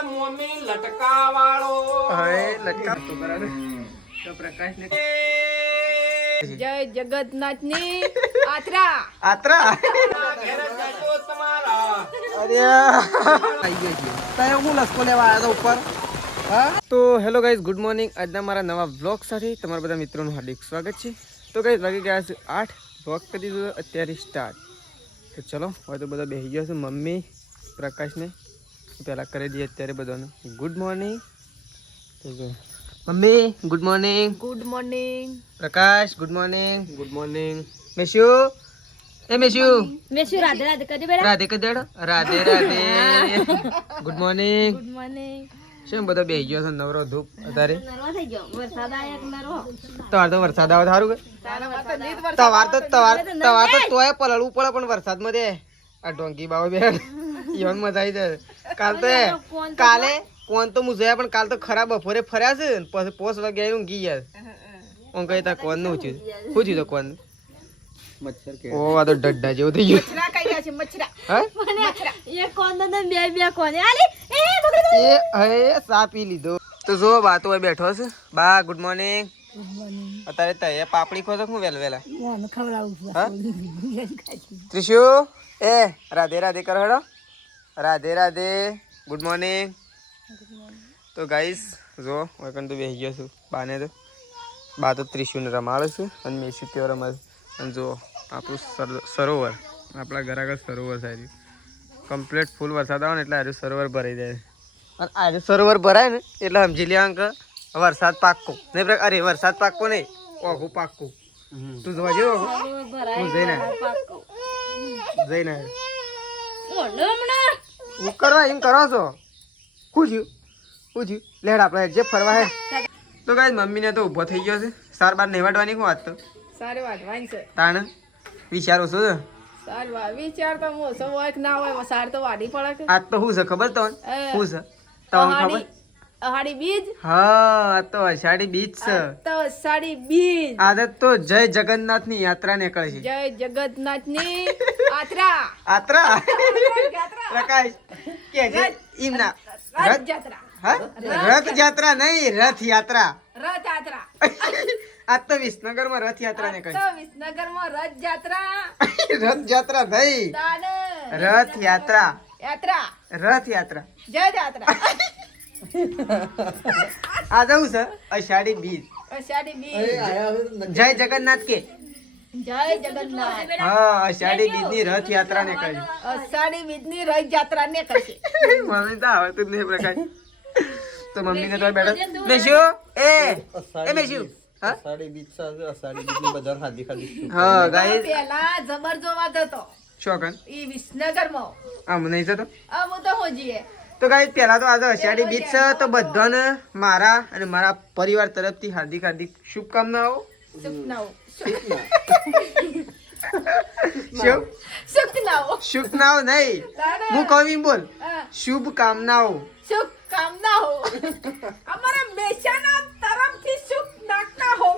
એટલે મોમી લટકા વાળો હવે લટકા તો બરાબર તો પ્રકાશ ને જય જગન્નાથની આત્રા આત્રા ઘેર જજો તમારા અરે આવી ગયો છે તય હું લસકો લેવા આવ્યો તો ઉપર હા તો હેલો ગાઈઝ ગુડ મોર્નિંગ આજના મારા નવા વ્લોગ સાથે તમારા બધા મિત્રોનું હાર્દિક સ્વાગત છે તો ગાઈઝ વાગી ગયા છે 8 વ્લોગ કરી દીધો અત્યારે સ્ટાર્ટ તો ચલો હવે તો બધા બેસી ગયા છે મમ્મી પ્રકાશને પહેલાં કરી દઈએ અત્યારે બધાને good morning mummy good morning good morning Prakash good morning મેશુ એ મેશુ મેશુ રાધે રાધે કદી બેરા રાધે કદડ Radhe Radhe good morning good morning શેમ બધો બેસી ગયો છે નવરો ધૂપ અત્યારે નરવા થઈ ગયો વરસાદ આયો એક નરવો તવાર તો વરસાદ આવે સારું કે તવાર તો તોય પલળવું પડે પણ વરસાદમાં દે આ ડોંકી બાબા બે ઈવન મજા આવી જાય કાલે કોણ તો મુજયા પણ કાલ તો ખરા બપોરે ફર્યા છે ને પછી પોસ વાગે આવ્યું ઊંઘી યાર ઓમ કઈ તા કોણ નું છું શું થયું તો કોણ મચ્છર કે ઓ આ તો ડડ્ડા જેવું થઈ ગયું મચ્છરા કઈ ગયા છે મચ્છરા હા મચ્છરા એ કોણ તો બે કોણ આલી એ બગડી એ હે સા પી લીધો તો જો બા તો બેઠો છે બા ગુડ મોર્નિંગ અત્યારે તય પાપડી ખો તો હું વેલા ત્રિશુ એ રાધે રાધે કરો હેડો રાધે રાધે ગુડ મોર્નિંગ તો ગાઈસ જો વકન તો બેસી ગયો છું બાને તો બા તો ત્રિશુને રમાડે છે અને મેસી તેઓ રમે છે અને જો આપણું સરોવર આપણા ઘર આગળ સરોવર સારું કમ્પ્લીટ ફૂલ વરસાદ આવે ને એટલે આર્યું સરોવર ભરાઈ જાય અને આર્યું સરોવર ભરાય ને એટલે સમજી લેવા કે વરસાદ પાક્કો નહીં અરે વરસાદ પાક્કો નહીં ઓઘું પાક્કું તું જોવા જેવો હું જઈને હું કરવા એમ કરો છો પૂછ્યું લેડ આપણે જે ફરવા હે તો ગાઈસ મમ્મીને તો ઊભો થઈ ગયો છે સાર બાર નહીં વાટવાની શું વાત તો સારી વાત વાંચ છે તાણ વિચારો છો ને સારી વાત વિચાર તો મોસો હોય કે ના હોય સાર તો વાડી પડે કે આજ તો શું છે ખબર તો શું છે તમને ખબર અહાડી બીજ હા આ તો અષાઢી બીજ છે તો અષાઢી બીજ આદત તો જય જગન્નાથ ની યાત્રા નીકળે છે જય જગન્નાથની આત્રા યાત્રા પ્રકાશ કે છે ઈમ ના રથ યાત્રા હા રથ યાત્રા નહીં રથ યાત્રા રથ યાત્રા આજ તો વિસનગરમાં રથ યાત્રા નીકળે તો વિસનગરમાં રથ યાત્રા રથ યાત્રા નહીં દાન રથ યાત્રા યાત્રા રથ યાત્રા જય યાત્રા આ જવું છે અષાઢી બીજ અષાઢી બીજ જય જગન્નાથ કે જય જગન્નાથ હા અષાઢી બીજ ની રથ યાત્રા નીકળે છે અષાઢી બીજની રથ યાત્રા ને કરશે મમ્મી તો આવતું જ નહીં પ્રકાશ તો મમ્મી ને તો બેઠો મેશુ એ મેશુ હા ગાઈસ પેલા જબર જોવા જતો શોકન ઈ વિસનગરમાં આમ નહીં જતો આમ તો હોજીએ તો ગાઈસ પહેલા તો આજે અષાઢી બીજ છે તો બધાને મારા અને મારા પરિવાર તરફથી હાર્દિક હાર્દિક શુભકામનાઓ સુખનાઓ શુભ શુભનાઓ નહીં હું કહું એમ બોલ શુભકામનાઓ શુભકામનાઓ અમારા મેશાના તરફથી શુભ નાખતા હો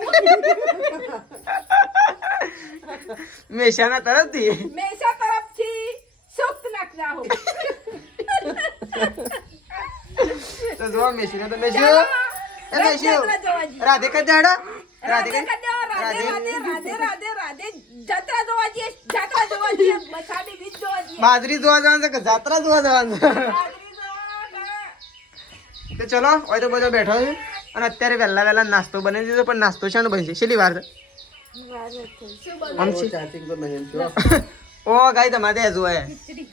મેશાના તરફથી મેશા તરફથી શુભ નાખતા હો તો જો મેશીને તો મેશુ એ મેશુ રાધે કદ જાડો રાધે કદ રાધે રાધે રાધે જાત્રા જોવા જઈએ મસાડી બીજ જોવા જઈએ બાજરી જોવા જવાનું છે કે જાત્રા જોવા જવાનું તો ચલો હવે તો બધો બેઠો છે અને અત્યારે વહેલા નાસ્તો બનાવી દીધો પણ નાસ્તો શાનો બનશે છેલ્લી વાર આમ છે ઓ ગાઈ તમારે ત્યાં જોવા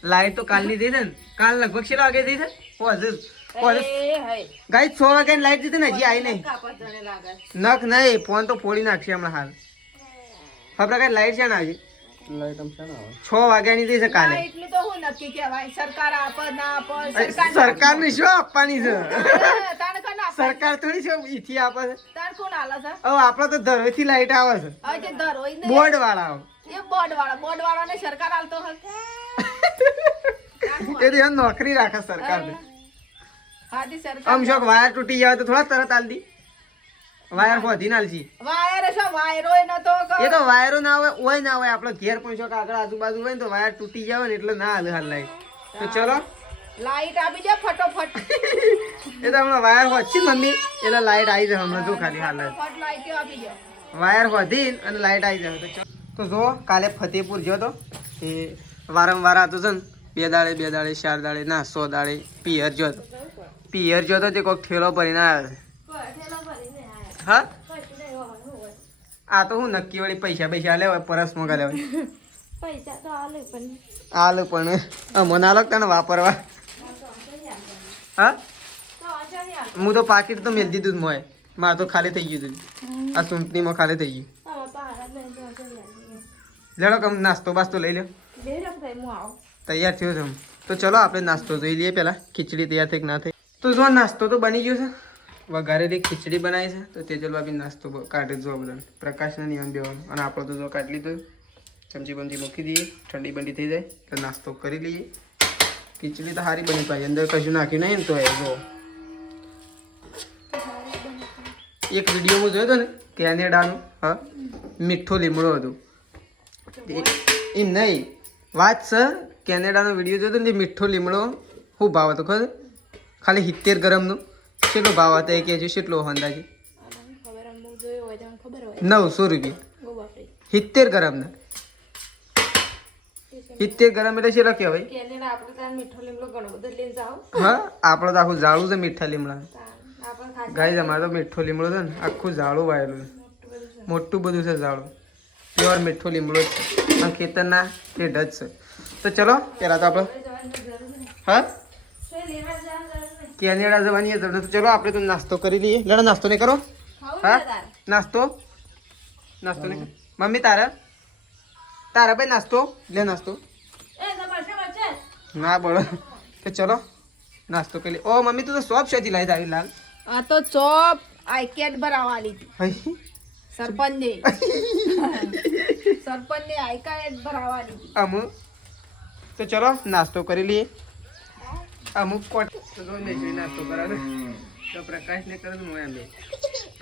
લાઈટ તો કાલની દઈ દે ને કાલ લગભગ છેલ્લા વાગે દઈ દે ગાઈ 6 વાગે લાઈટ દીધી ને હજી આવી નહીં નખ નહીં ફોન તો ફોડી નાખશે હમણાં હાલ ખબર કઈ લાઈટ છે ને આજે 6 વાગ્યાની દઈ છે કાલે એટલું તો હું નક્કી કહેવાય સરકાર આપે ના આપે સરકાર ની શું આપવાની છે તાણ કોણ આપે સરકાર થોડી છે ઈથી આપે છે તાણ કોણ આલે છે હવે આપડે તો ધરોઈથી લાઈટ આવે છે હવે જે દર હોય ને બોર્ડ વાળા આવે એ બોર્ડ વાળાને સરકાર આલતો હશે એ નોકરી રાખે સરકાર ને હાદી સરકાર આમ શોક વાયર તૂટી જાય તો થોડા તરત આલદી વાયર ફોધી નાલજી વાયર શું વાયરો ન તો એ તો વાયરો ના હોય ના હોય આપણો ઘેર પણ શોક આગળ આજુબાજુ હોય ને તો વાયર તૂટી જાય ને એટલે ના હાલ લાઈટ તો ચલો લાઈટ આપી દે ફટોફટ તો હમણાં વાયર હોત છે મમ્મી એટલે લાઈટ આવી જાય હમણાં જો ખાલી હાલ ફટ લાઈટ આપી દો. વાયર હોધી અને લાઈટ આવી જાય તો જો કાલે ફતેપુર ગયો તો એ વારંવાર આ તો છે ને 2 દાડે 4 દાડે ના 100 દાડે પિયર ગયો તો તે કોઈક ઠેલો ભરીને આવ્યો હા આ તો હું નક્કી વળી પૈસા લેવાય પરસ મોગા લેવાય પૈસા તો હાલ પણ મને આલો તને વાપરવા હા હું તો પાકીટ તો મેળ દીધું જ મોય મારે તો ખાલી થઈ ગયું હતું આ સૂંટણીમાં ખાલી થઈ ગયું લેડો કમ નાસ્તો બાસ્તો લઈ લો તૈયાર થયો છે તો ચલો આપણે નાસ્તો જોઈ લઈએ પહેલાં ખીચડી તૈયાર થઈ કે ના થઈ તો જો નાસ્તો તો બની ગયો છે વઘારેલી ખીચડી બનાવી છે તો તેજલ ભાભી નાસ્તો કાઢે જો બધા પ્રકાશના નિયમ દેવાનો અને આપણો તો જો કાઢી લીધો ચમચી બમચી મૂકી દઈએ ઠંડી બંડી થઈ જાય તો નાસ્તો કરી લઈએ ખીચડી તો સારી બની પાછી અંદર કશું નાખ્યું નહીં ને તો એ જો એક વિડીયોમાં જોયો હતો ને કેનેડાનો હા મીઠો લીમડો હતો એમ નહીં વાત છે કેનેડાનો વિડીયો જોયો હતો ને મીઠો લીમડો શું ભાવ હતો ખબર ખાલી 70 ગ્રામનો કેટલો ભાવ હતો એ કહેજો કેટલો અંદાજે 900 રૂપિયા 70 ગ્રામના 70 ગ્રામ એટલે શું કહેવાય હા આપણો તો આખું ઝાડું છે મીઠા લીમડા ગાય અમારે તો મીઠો લીમડો છે ને આખું ઝાડું વાયેલું મોટું બધું છે ઝાડું પ્યોર મીઠો લીમડો જ છે આ ખેતરના પેટ જ છે તો ચલો પહેલાં તો આપણે હા કેનેડા જવાની તો ચલો આપણે તો નાસ્તો કરી લઈએ લડા નાસ્તો નહીં કરો હા નાસ્તો નહીં મમ્મી તારા ભાઈ નાસ્તો લે નાસ્તો ના બોલો તો ચલો નાસ્તો કરી લે ઓ મમ્મી તું તો શોપ શેથી લાવી તારી લાલ આ તો ચોપ આઈકેટ ભરાવાની હતી સરપંચને આઈકેટ ભરાવાની અમુક તો ચલો નાસ્તો કરી લઈએ અમુક કોટ મેશવી નાસ્તો કરે તો પ્રકાશ ને કરે હું એમ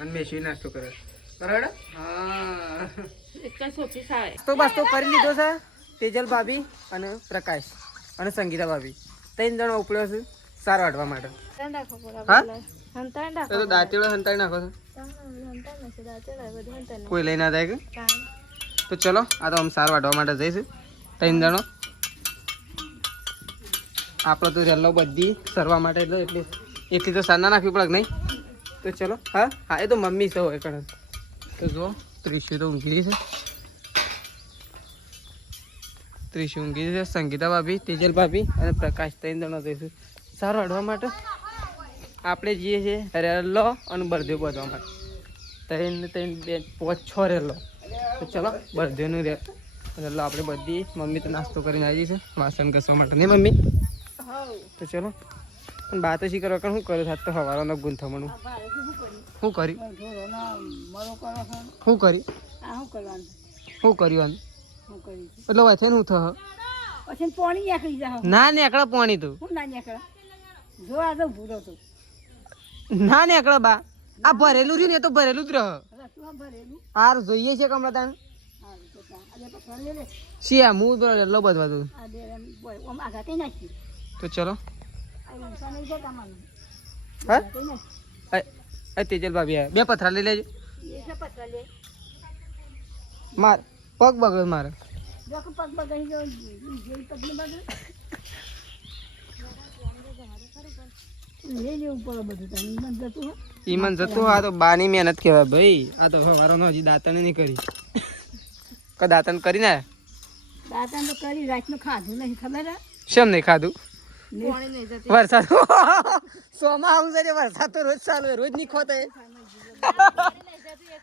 અને મેશવી નાસ્તો કરે બરાબર હા તો બસ તો કરી લીધો છે તેજલ ભાભી અને પ્રકાશ અને સંગીતા ભાભી 3 જણા ઉપડ્યો છે સાર વાટવા માટે હા તો દાંતીડો હંતાડી નાખો છો કોઈ લઈ ના જાય કે તો ચલો આ તો આમ સાર વાટવા માટે જઈશું 3 જણો આપણે તો રેલો બધી સરવા માટે એટલી તો સાર ના નાખવી પડે નહીં તો ચલો હા હા એ તો મમ્મી છે હોય કણ તો જો ત્રિશુ તો ઊંઘી છે ત્રિશુ ઊંઘી છે સંગીતા ભાભી તેજલ ભાભી અને પ્રકાશ 3 જણા જઈશું સારું હડવા માટે આપણે જઈએ છીએ રેલો અને બરધ્યો બાંધવા માટે 3 2 5 6 રેલો તો ચલો બરધ્યોનું રેલો આપણે બધી મમ્મી તો નાસ્તો કરીને આવી છે વાસણ ઘસવા માટે નહીં મમ્મી તો ચલો પણ બા તો શી કરવા શું કર્યું થાત તો હવારોનો ગુંથમણું શું કર્યું એટલે હોય છે ને હું થયો ના નીકળે પાણી તો ના નીકળે બા આ ભરેલું રહ્યું ને તો ભરેલું જ રહ હાર જોઈએ છે કમળા તાણ શિયા હું લો બધવા દઉં તો ચલો હા તેજલ ભાભી બે પથરા લઈ લેજો માર પગ બગડે મારે ઈમન જતું આ તો બાની મહેનત કહેવાય ભાઈ આ તો હવારો હજી દાંતણ નહીં કરી દાંતણ કરી ને દાંતણ તો કરી રાતનું ખાધું નહીં ખબર શેમ નહીં ખાધું વરસાદ સોમાં આવું છે વરસાદ તો રોજ ચાલુ રોજ નહીં ખોતે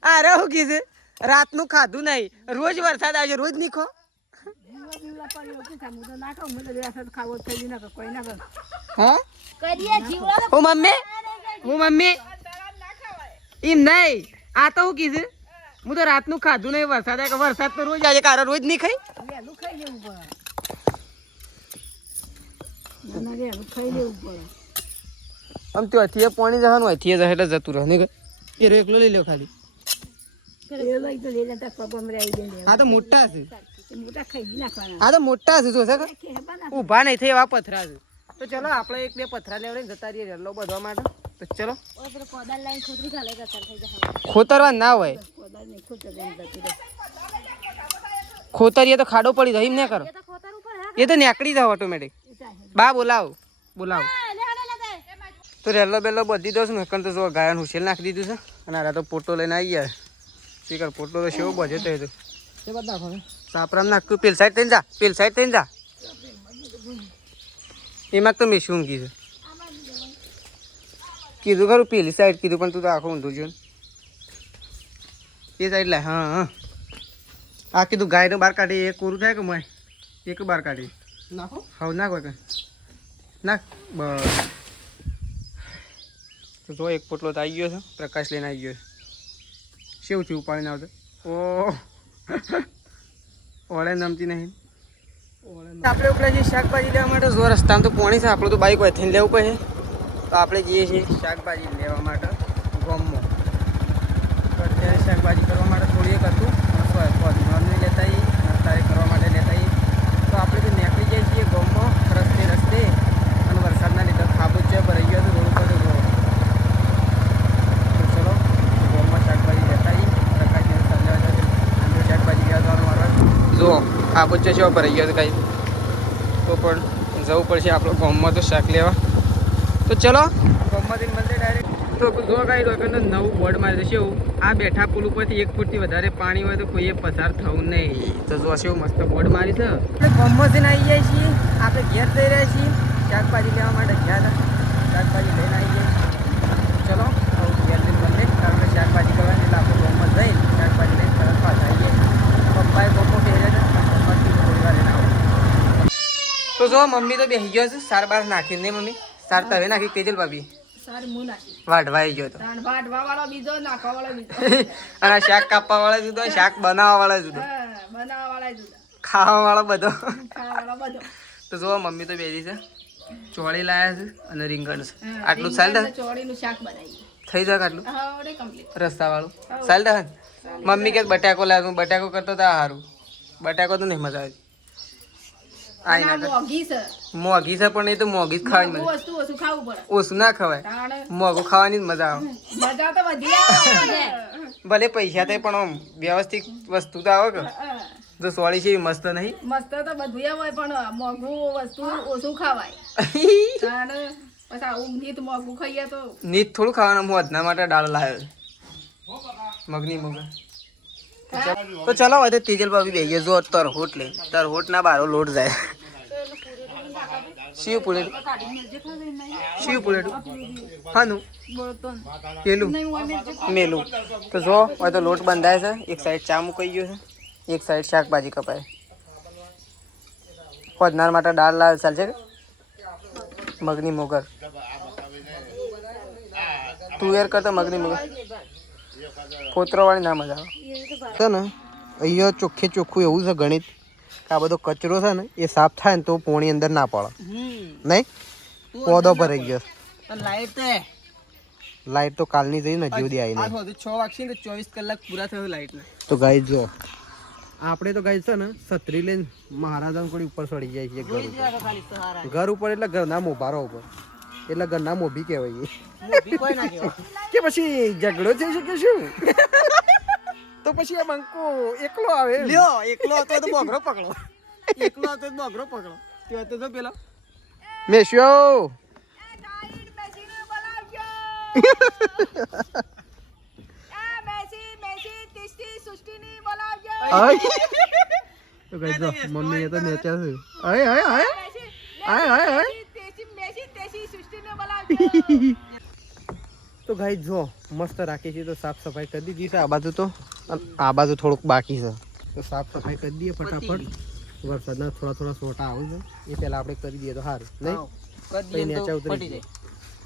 અરે હું કીધું રાતનું ખાધું નહીં રોજ વરસાદ આવશે રોજ નહીં ખો હું મમ્મી એમ નહીં આ તો હું કીધું હું તો રાતનું ખાધું નહીં વરસાદ આવે વરસાદ તો રોજ આવે કારણ રોજ નહીં ખાઈ આમ તો અથીએ પાણી જવાનું અથીએ જાય એટલે જતું રહે ને એ એકલો લઈ લો ખાલી આ તો મોટા છે આ તો મોટા છે જોશે ઊભા નહીં થઈ એવા પથરા છે તો ચલો આપણે 1 2 પથરા લેવડે જતા રહીએ રેલો બધવા માટે તો ચલો ખોતરવા ના હોય ખોતરીએ તો ખાડો પડી જાય એમ ના કરો એ તો નીકળી જાવ ઓટોમેટિક બા બોલાવ તો રેલો બેલો બધી દો ને તો જો ગાયન હુસેલ નાખી દીધું છે અને આ તો પોટો લઈને આવી ગયા શીખર પોટો તો શેવો બજે તો એ તો સાપરામ નાખતું પેલ સાઈડ થઈને જા પેલ સાઈડ થઈને જા એમાં તો મેં શું કીધું કીધું ખરું પેલી સાઈડ કીધું પણ તું તો આખું ઊંધું જોયું એ સાઈડ લાય હા હા આ કીધું ગાયને બહાર કાઢી એ કોરું થાય કે મેં એક બહાર કાઢી નાખો હવે નાખ હોય કંઈ નાખ બસ તો જો એક પોટલો તો આવી ગયો છે પ્રકાશ લઈને આવી ગયો છે શેવું થયું ઉપાડીને આવતો ઓ ઓળે નમતી નહીં આપણે ઉપડે છીએ શાકભાજી લેવા માટે જો રસ્તામાં તો પોણી છે આપણું તો બાઈક હોય થઈને લેવું પડે તો આપણે જઈએ છીએ શાકભાજી લેવા માટે ગામમાં અત્યારે શાકભાજી કરવા માટે થોડી એક હતું નોર્મલી લેતા અત્યારે કરવા માટે લેતા તો આપણે તો નીકળી જઈએ છીએ ગામમાં રસ્તે અને વરસાદના લીધે ખાબોચિયા ભરાઈ ગયો હતો રોડ ઉપર તો ચલો ગામમાં શાકભાજી લેતા પ્રકાશને સમજાવવા શાકભાજી લેવા મારવા જો ખાબોચિયા જેવા ભરાઈ ગયો હતો કાંઈ તો પણ જવું પડશે આપણો ગામમાં તો શાક લેવા તો ચલો ગામમાંથી મળશે ડાયરેક્ટ તો જો કાંઈ રોકંડ નવું બોર્ડ મારી દેશે એવું આ બેઠા પુલ ઉપરથી 1 ફૂટથી વધારે પાણી હોય તો કોઈએ પસાર થવું નહીં તો જો છે એવું મસ્ત બોર્ડ મારી છે આપણે ગામમાંથી આવી જાય છીએ આપણે ઘેર જઈ રહ્યા છીએ શાકભાજી લેવા માટે ગયા હતા શાકભાજી લઈને આવી જાય ચલો ઘેર જઈને મળે કારણ કે શાકભાજી કરવાની એટલે આપણે ગામમાં જઈને શાકભાજી લઈને તરત પાછા આવી જાય પપ્પાએ બપો પહેર્યા હતા પપ્પાથી થોડી વાર એને આવું તો જો મમ્મી તો બેસી ગયો છે સાર બાર નાખી નહીં મમ્મી સાર તવે નાખી કેજલ ભાભી વાઢવાઈ ગયો તો અને શાક કાપવા વાળા જુદો શાક બનાવવા વાળા જુદો ખાવા વાળો બધો તો જો મમ્મી તો બેસી છે ચોળી લાયા છે અને રીંગણ છે આટલું સાલ થઈ જાય આટલું રસ્તા વાળું સાલ દે મમ્મી કે બટાકો લાવ્યો બટાકો કરતો તો સારું બટાકો તો નહીં મજા આવે મોંઘી છે પણ એ તો મોંઘી જ ખાવાની ઓછું ના ખવાય મોંઘું ખાવાની જ મજા આવે ભલે પૈસા થાય પણ આમ વ્યવસ્થિત વસ્તુ તો આવે કે જો સોળી છે મસ્ત નહીં મસ્ત તો બધું હોય પણ મોંઘું વસ્તુ ઓછું ખવાય નીત મોંઘું ખાઈએ તો નીત થોડું ખાવાનું મોજના માટે દાળ લાવ્યો મગની મગ તો ચલો હવે તેજલ ભાભી બેહીએ જો તરહોટ લઈ તરહોટ ના બારો લોટ જાય શિવ પુલેટ હાનું પેલું મેલું તો જો હવે તો લોટ બંધાય છે એક સાઈડ ચા મુકાઈ ગયો છે એક સાઈડ શાકભાજી કપાય ખોદનાર માટે દાળ લાવે ચાલશે મગની મોગર તુવેર કરતા મગની મોગર કોતરો વાળી ના મજા આવે છે ને અહીંયા ચોખ્ખે ચોખ્ખું એવું છે ગણિત કે આ બધો કચરો છે ને એ સાફ થાય ને તો પોણી અંદર ના પડે નહીં પોદો ભરાઈ ગયો લાઈટ તો કાલની જઈ ને હજી સુધી આવી 6 વાગશે ને 24 કલાક પૂરા થયો લાઈટ તો ગાઈ જો આપણે તો ગાઈ છે ને છત્રી લઈને મહારાજા કોઈ ઉપર ચડી જાય છે ઘર ઉપર એટલે ઘરના મોભારો ઉપર એટલે ઘરના મોભી કહેવાય કે પછી ઝઘડો થઈ શકે શું તો પછી આ બંકો એકલો આવે લ્યો એકલો હતો તો મોગરો પકડો એકલો હતો તો મોગરો પકડો તે હતો તો પેલા મેશ્યો તો ગાઈસ જો મમ્મી એ તો નેચ્યા છે આય આય આય આય આય આય તો ગાઈસ જો મસ્ત રાખી છે તો સાફ સફાઈ કરી દીધી છે આ બાજુ થોડુંક બાકી છે તો સાફ સફાઈ કરી દઈએ ફટાફટ વરસાદના થોડા સોટા આવે છે એ પહેલા આપણે કરી દઈએ તો સારું નહીં નેચા ઉતરી જાય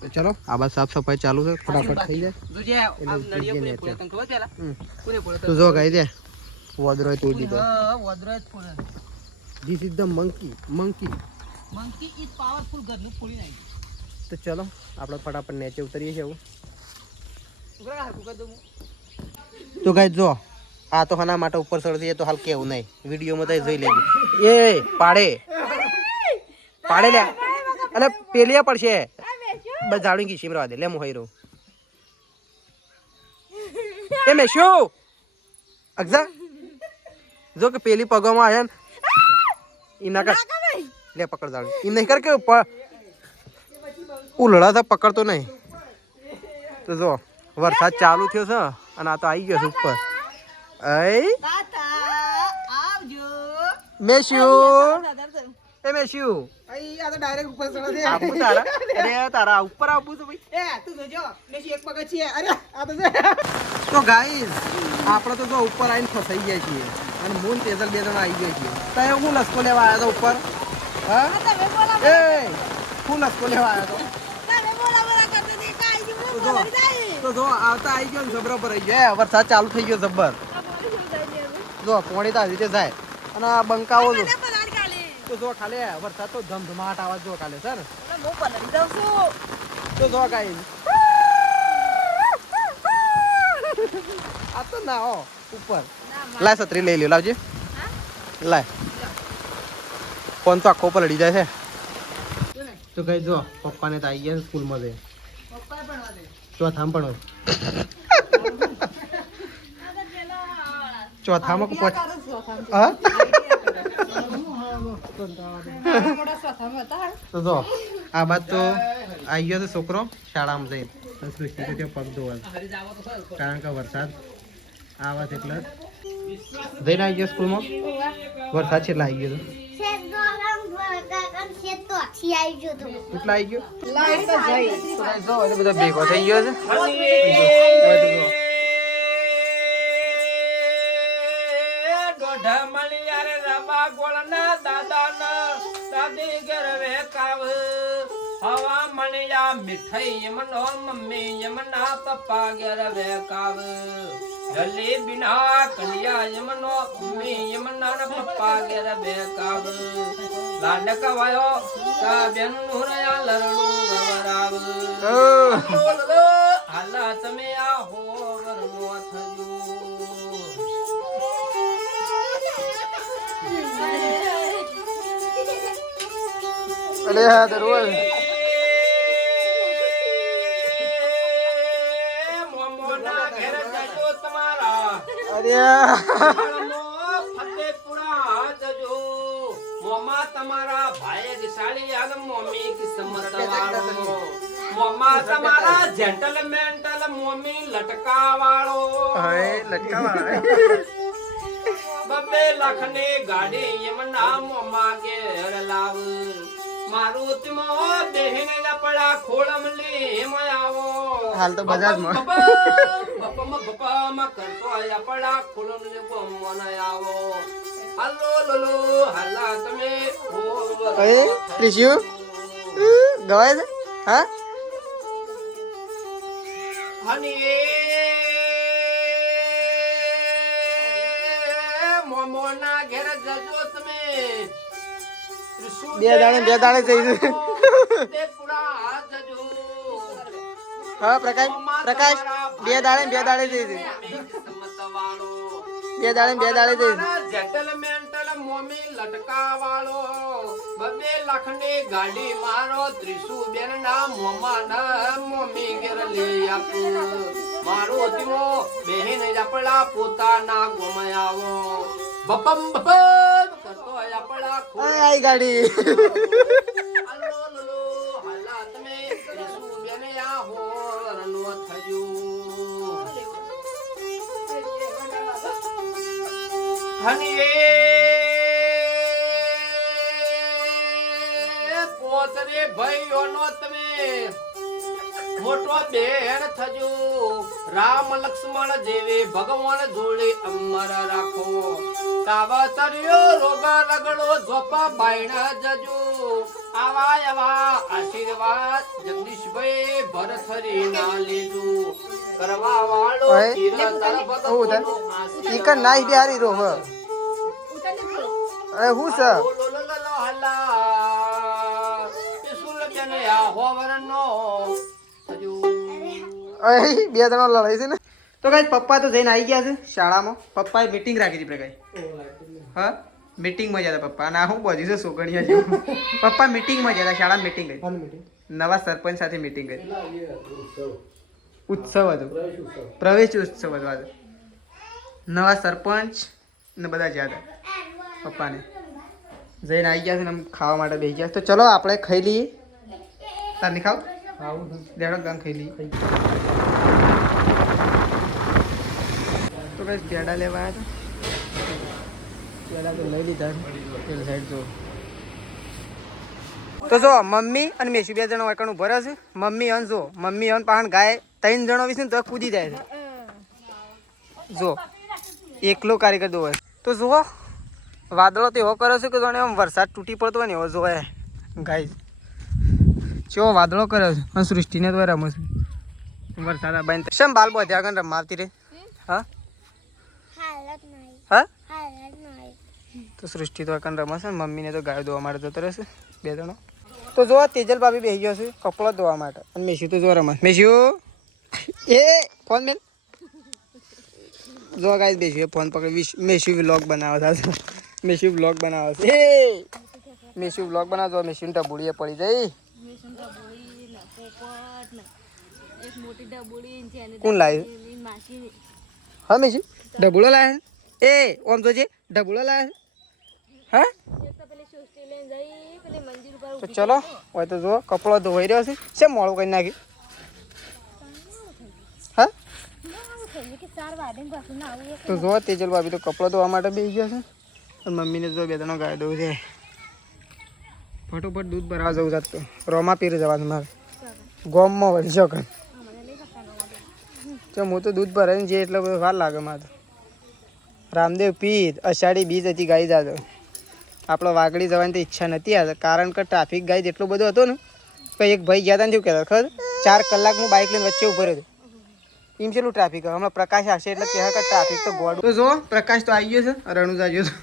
તો ચલો આ બાજુ સાફ સફાઈ ચાલુ છે ફટાફટ થઈ જાય તો જો ગાઈસ દે વોદરો તોડી દીધો this is the monkey is powerful ઘરનું ફોડી નાખી તો ચલો આપણે ફટાફટ નીચે ઉતરીએ છીએ તો ગાઈસ જો આ તો હના માટે ઉપર ચડતી તો હાલ કેવું નહીં વિડીયોમાં તો જોઈ લેજો એ પાડે લે અને પેલીયા પડશે બસ જાણી ગઈ શીમરવા દે લે હું હઈ રહું એ મેં શું અગજા જો કે પેલી પગોમાં આવ્યા ને એના કર લે પકડ જાણી એમ નહીં કર કે ઉલડા તો પકડતો નહીં તો જો વરસાદ ચાલુ થયો છે અને આ તો આવી ગયો છે ઉપર મેશું એ મેશું આ તો ડાયરેક્ટ ઉપર ચડો છે આપું તારા અરે તારા ઉપર આપું તો ભાઈ એ તું જોજો મેસી એક પગ છે અરે આ તો તો ગાઈસ આપણે તો જો ઉપર આવીને ફસાઈ ગયા છીએ અને મૂન તેજલ બે જણા આવી ગયા છીએ તો હું લસકો લેવા આવ્યો તો ઉપર હા એ હું લસકો લેવા આવ્યો તો જો આવતા આવી ગયો ને જબરો પર આવી ગયો વરસાદ ચાલુ થઈ ગયો જબ્બર જો પોણી તો આવી રીતે જાય અને આ બંકાવો જો તો જો ખાલી વરસાદ તો ધમધમાટ આવાજ જો ખાલી સર તો જો ગાઈસ આ તો ના હો ઉપર લાય છત્રી લઈ લ્યો લાવજે લાય ફોન તો આખો પલડી જાય છે તો કઈ જો પપ્પાને તો આવી ગયા સ્કૂલમાં જઈ ચોથામાં પણ ચોથામાં હા તો જો આ બાદ તો આવી ગયો તો છોકરો શાળામાં જઈને સૃષ્ટિ તો ત્યાં પગ ધોવા કારણ કે વરસાદ આવા એટલે જઈને આવી ગયો સ્કૂલમાં વરસાદ છેલ્લા આવી ગયો કેટલા આવી ગયો જો એટલે બધો ભેગો થઈ ગયો છે દોઢ મણિયાર રબા ગોળના દાદાના દાદી ગરવે કાવ હવા મણિયા મીઠાઈ યમનો મમ્મી યમના પપ્પા ગરવે કાવ જલે બિના કલિયા યમનો મમ્મી યમના પપ્પા ગરવે કાવ લાડક વાયો કા બેન નુરયા લરણું ગવરાવ હાલા તમે આ હો વરનો થયું અરે હા દરવાજ મોમોના ઘેર જજો તમારા અરે ફતેપુરા જજો મોમા તમારા ભાઈ દિશાળી આગ મોમી કિસ્મત વાળો મોમા તમારા જેન્ટલમેન્ટલ મોમી લટકા વાળો હાય લટકાવા બબે લાખની ગાડી યમના મોમા ઘેર લાવ મારું તુમો બેહીને લપડા ખોળમ લે આવો હાલ તો બજાજમાં બપમ કરતો આપડા ખોળમ લે ગમવાન આવો હાલો લોલો હાલા તમે અરે ત્રિશુ ગવાય છે હા હની મોમોના ઘેર જજો તમે બે દાડે થઈ જશે હા પ્રકાશ બે દાડે થઈ જશે બે દાડે થઈ જશે જેન્ટલમેન્ટલ મોમી લટકા વાળો બબે લાખની ગાડી મારો ત્રિશુ બેન ના મોમા ના મોમી ઘેર લઈ આપું મારો દીવો બેહીને આપડા પોતાના ગોમયાવો બપમ બપમ કરતો આપડા આઈ ગાડી હાલો લોલો હાલા તમે ત્રિશુ બેન આ હોરનો થયું હની પોતરે ભાઈઓનો તમે મોટો બેન થજો રામ લક્ષ્મણ જેવી ભગવાન જોડે અમર રાખો કાવતર્યો રોગ રગડો ઝોપા બાયણા જજો આવા આશીર્વાદ જગદીશભાઈ ભરથરી ના લેજો કરવા વાળો ઓય. ચિરંતર ભગવાનનો આશીર્વાદ. ઈ કર નાઈ દે હારી રો હ અરે હું છે લોલોલો હલા ઈસુલ બેન આ હોવરનો થજો અરે બે જણા લડાઈ છે ને તો ગાઈસ પપ્પા તો જઈને આવી ગયા છે શાળામાં પપ્પાએ મીટિંગ રાખી હતી પ્રકાશ હા મીટિંગમાં ગયા હતા પપ્પા ના હું બોજી છે સોગણિયા જેવું પપ્પા મીટિંગમાં ગયા હતા શાળામાં મીટિંગ હતી નવા સરપંચ સાથે મીટિંગ કરી. ઉત્સવ હતો, પ્રવેશ ઉત્સવ હતો આજે. નવા સરપંચ ને બધા જ્યાં હતા પપ્પાને જઈને આવી ગયા છે ને આમ ખાવા માટે બેસી ગયા છે. તો ચલો આપણે ખાઈ લઈએ. તાર નહીં ખાવ? દેડો ગામ ખાઈ લઈએ. તો બસ પેડા લેવા આવ્યા હતા. પેડા તો લઈ લીધા પેલી સાઈડ જો. તો જો મમ્મી અને મેસુ 2 જણા વાકણ ઉભા રહે છે. મમ્મી અન જો મમ્મી અન પાહણ ગાય 3 જણો વિશે ને તો કૂદી જાય છે. જો એકલો કારીગર દો. તો જુઓ વાદળો તો એવો કરે છે કે જાણે આમ વરસાદ તૂટી પડતો હોય ને એવો જોવાય. ગાય ચેવો વાદળો કરે છે અને સૃષ્ટિને તો રમે છે વરસાદ આ બાઈને. શેમ બાલ બધે આગળ રમાવતી રે? હા હા તો સૃષ્ટિ તો આગળ રમે છે. મમ્મીને તો ગાયો ધોવા માટે જતો રહેશે 2 જણો. તો જો તેજલ ભાભી બેસી ગયો છે કપડો ધોવા માટે અને મેસુ તો જો રમે. મેસુ એ ફોન મેલ. જો ગાઈસ બેસી ફોન પકડી મેસુ વ્લોગ બનાવે છે. મેસુ વ્લોગ બનાવે છે. એ મેસુ વ્લોગ બનાવજો. મેસુ ને ટબુડીએ પડી જાય. કોણ લાવ્યું? હા મેસુ ડબુડો લાવ્યા છે. એ ઓમ તો જે ડબુડો લાવ્યા છે. હા તો ચલો હોય તો જો કપડો ધોવાઈ રહ્યો છે. શેમ મોડું કરી નાખ્યું? હા તો જો તેજલ ભાભી તો કપડો ધોવા માટે બેસી ગયા છે અને મમ્મીને જો 2 જણો ગાય દઉં છે. ફટોફટ દૂધ ભરાવા જવું જાત તો રોમા પીર જવાનું મારે ગોમમાં વળી શકે. તો હું તો દૂધ ભરાઈને જે એટલે બધું વાર લાગે મારે. રામદેવ પીર અષાઢી બીજ હતી ગાઈ જાજો. આપણે વાગડી જવાની તો ઈચ્છા નથી આવે કારણ કે ટ્રાફિક ગાઈ જેટલો બધો હતો ને તો એક ભાઈ ગયા હતા ને શું કહેતા ખબર 4 કલાકનું બાઇક લઈને વચ્ચે ઉભો રહ્યો. એમ છેલ્લું ટ્રાફિક હમણાં પ્રકાશ આવશે એટલે કહે કે ટ્રાફિક તો ગોળ. તો જો પ્રકાશ તો આવી ગયો છે. રણુજા ગયો તો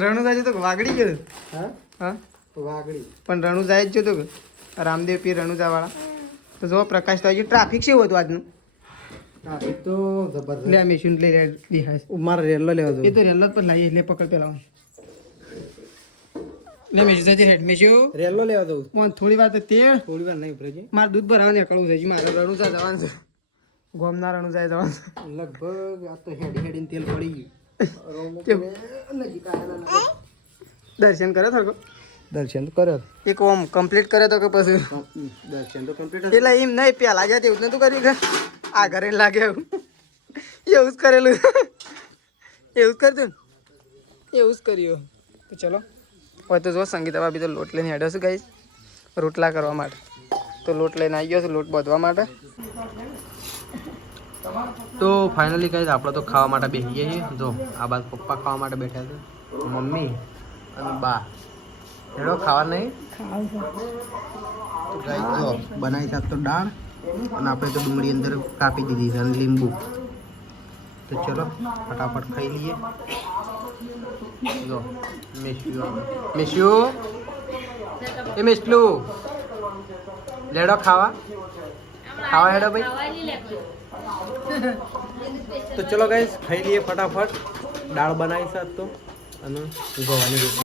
રણુજા જો તો વાગડી ગયો. હા હા વાગડી પણ રણુજા જ જોતો કે રામદેવ પીર રણુજા વાળા. તો જો પ્રકાશ તો આવી ગયો. ટ્રાફિક શું હતું આજનું? ટ્રાફિક તો જબરદસ્ત. લે મેશીન લઈ લે. મારે રેલો લેવા દો. એ તો રેલો પર લાવીએ એટલે પકડ પેલા. લે મેશુ જતી હેડ મેશુ રેલો લેવા દઉં. પણ થોડી વાર તો તેલ થોડી વાર નહીં પ્રજી મારે દૂધ ભરાવા નીકળવું છે. મારે રણુજા જવાનું છે. ગોમના રણુજા જવાનું છે. લગભગ આ તો હેડીને તેલ પડી ગયું. દર્શન કરે થોડો? દર્શન તો કરે. એક ઓમ કમ્પ્લીટ કરે તો કે પછી દર્શન તો કમ્પ્લીટ એટલે એમ નહીં પેલા ગયા એવું નતું કર્યું કે આ ઘરે લાગે એવું જ કરેલું. એવું જ કરતું ને એવું જ કર્યું. તો ચલો હોય તો જો સંગીતા ભાભી તો લોટ લઈને હેડ્યો છું ગાઈસ રોટલા કરવા માટે. તો લોટ લઈને આવી ગયો છું લોટ બાંધવા માટે. તો ફાઇનલી ગાઈસ આપણે તો ખાવા માટે બેસી ગયા છીએ. જો આ બાદ પપ્પા ખાવા માટે બેઠા છે, મમ્મી અને બા. હેડો ખાવા નહીં તો ગાઈસ જો બનાવી સાત તો દાળ અને આપણે તો ડુંગળી અંદર કાપી દીધી છે અને લીંબુ. તો ચલો ફટાફટ ખાઈ લઈએ. જો મેશુ એ મેશલું લેડો ખાવા હેડો ભાઈ. તો ચલો ગાઈસ ખાઈ લઈએ ફટાફટ. દાળ બનાવી સાત તો અને ગવાની રોટલી.